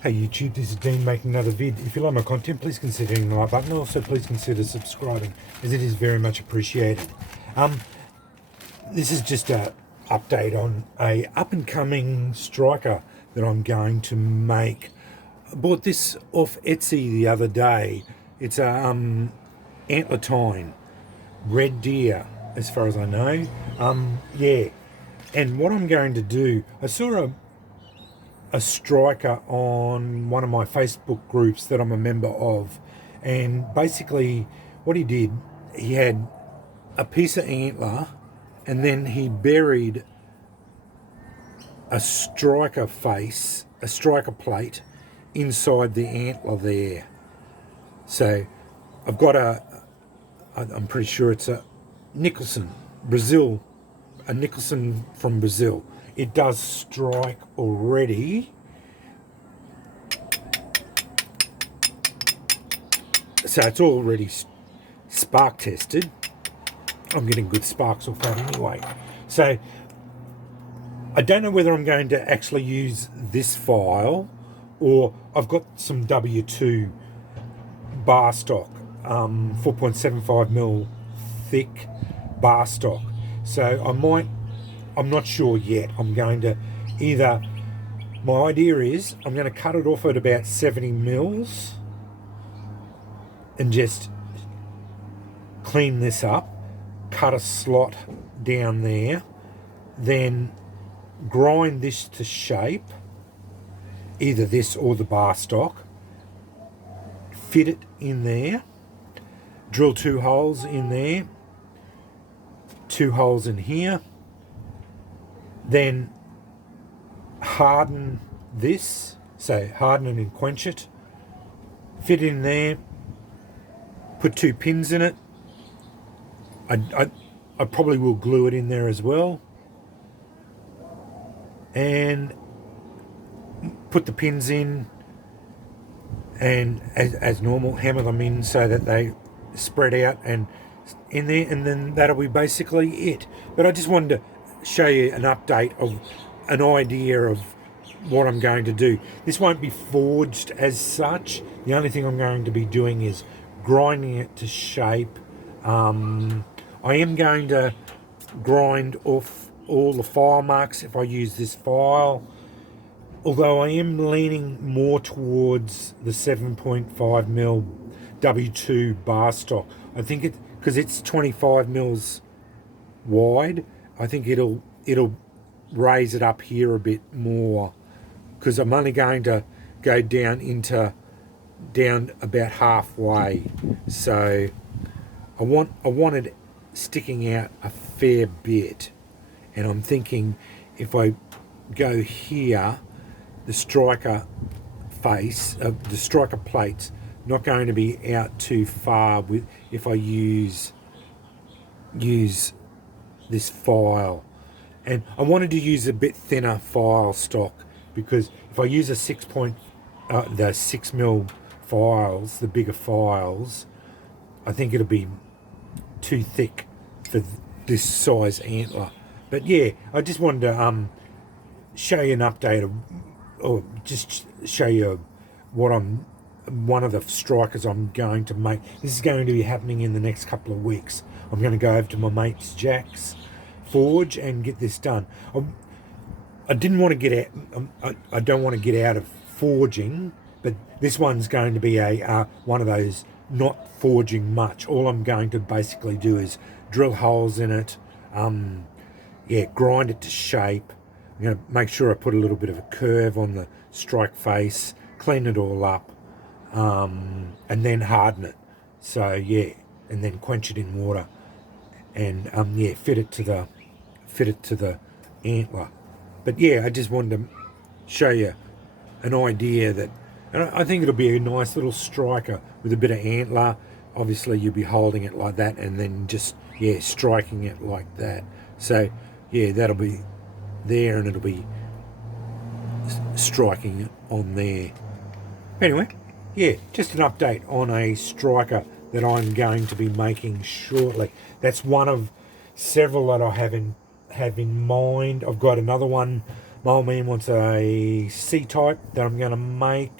Hey YouTube, this is Dean making another vid. If you like my content, please consider hitting the like button. Also, please consider subscribing, as it is very much appreciated. This is just a update on a up and coming striker that I'm going to make. I bought this off Etsy the other day. It's a antlertine red deer, as far as I know. Yeah, and what I'm going to do, I saw a striker on one of my Facebook groups that I'm a member of, and basically what he did, he had a piece of antler and then he buried a striker face, a striker plate inside the antler there. So I've got I'm pretty sure it's a Nicholson, Brazil, a Nicholson from Brazil. It does strike already. So it's already spark tested. I'm getting good sparks off that anyway. So I don't know whether I'm going to actually use this file, or I've got some W2 bar stock, 4.75mm thick bar stock. So I'm not sure yet. I'm going to my idea is I'm going to cut it off at about 70 mils and just clean this up, cut a slot down there, then grind this to shape, either this or the bar stock, fit it in there, drill 2 holes in there, 2 holes in here, then harden this, so harden it and quench it, fit in there, put 2 pins in it. I probably will glue it in there as well, and put the pins in, and as normal, hammer them in so that they spread out and in there, and then that'll be basically it. But I just wanted to show you an update of an idea of what I'm going to do. This won't be forged as such. The only thing I'm going to be doing is grinding it to shape. I am going to grind off all the file marks if I use this file, although I am leaning more towards the 7.5mm W2 bar stock. I think it, because it's 25 mils wide, I think it'll raise it up here a bit more, because I'm only going to go down about halfway. So I wanted sticking out a fair bit, and I'm thinking if I go here, the striker face, the striker plate's not going to be out too far with if I use this file. And I wanted to use a bit thinner file stock, because if I use a 6mm files, the bigger files, I think it'll be too thick for this size antler. But yeah, I just wanted to show you an update of, or just show you one of the strikers I'm going to make. This is going to be happening in the next couple of weeks. I'm going to go over to my mate's Jack's forge and get this done. I didn't want to get out. I don't want to get out of forging, but this one's going to be a one of those not forging much. All I'm going to basically do is drill holes in it, grind it to shape. I'm going to make sure I put a little bit of a curve on the strike face, clean it all up, and then harden it. So yeah, and then quench it in water, and fit it to the antler. But yeah, I just wanted to show you an idea that, and I think it'll be a nice little striker with a bit of antler. Obviously you'll be holding it like that and then just striking it like that. So yeah, that'll be there, and it'll be striking it on there. Anyway, yeah, just an update on a striker that I'm going to be making shortly. That's one of several that I have in mind. I've got another one my old man wants a C-type that I'm going to make.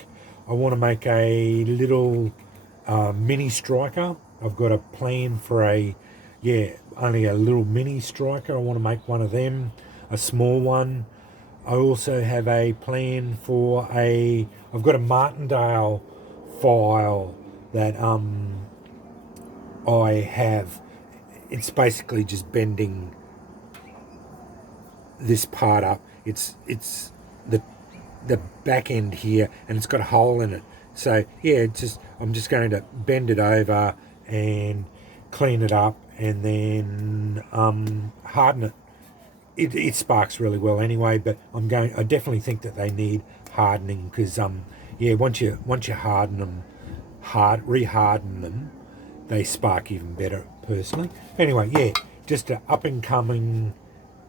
I want to make a little mini striker. I've got a plan for only a little mini striker. I want to make one of them, a small one. I also have a plan for I've got a Martindale file that I have. It's basically just bending this part up. It's the back end here, and it's got a hole in it. So yeah, I'm just going to bend it over and clean it up, and then harden it. It sparks really well anyway, but I definitely think that they need hardening, because once you harden them, reharden them, they spark even better personally. Anyway, yeah, just an up and coming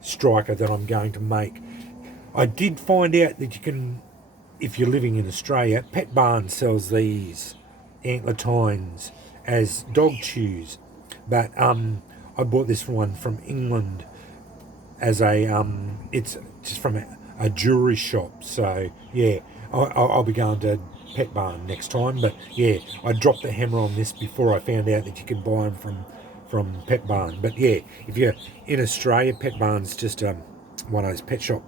striker that I'm going to make. I did find out that you can, if you're living in Australia, Pet Barn sells these antler tines as dog chews, but I bought this one from England as it's just from a jewelry shop. So yeah, I'll be going to Pet Barn next time. But yeah, I dropped the hammer on this before I found out that you can buy them from Pet Barn. But yeah, if you're in Australia, Pet Barn's just one of those pet shop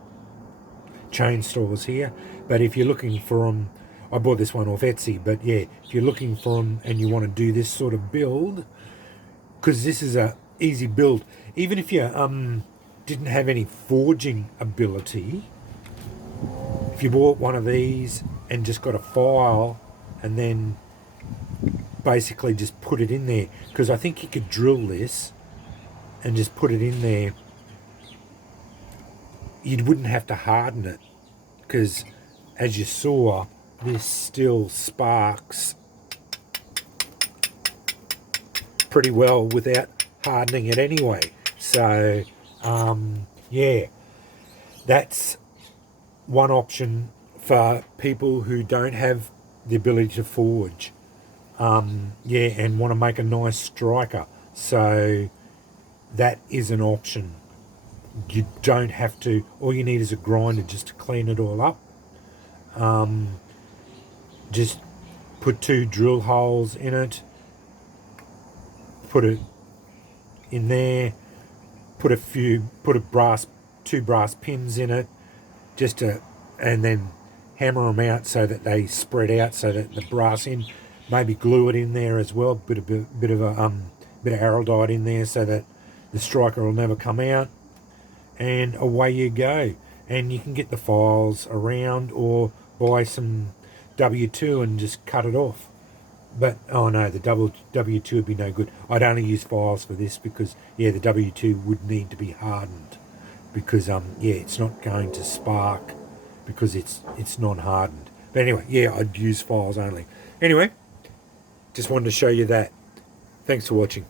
chain stores here. But if you're looking for them, I bought this one off Etsy. But yeah, if you're looking for them and you want to do this sort of build, because this is a easy build, even if you didn't have any forging ability, if you bought one of these and just got a file and then basically just put it in there, because I think you could drill this and just put it in there, you wouldn't have to harden it, because as you saw, this still sparks pretty well without hardening it anyway. So yeah, that's one option for people who don't have the ability to forge, and want to make a nice striker. So that is an option. You don't have to, all you need is a grinder just to clean it all up. Just put 2 drill holes in it, put it in there, put 2 brass pins in it, and then hammer them out so that they spread out, so that the brass in, maybe glue it in there as well, bit of araldite in there so that the striker will never come out, and away you go. And you can get the files around or buy some W2 and just cut it off. But oh no, the W2 would be no good. I'd only use files for this, because yeah, the W2 would need to be hardened, because it's not going to spark because it's non-hardened. But anyway, yeah, I'd use files only. Anyway, just wanted to show you that. Thanks for watching.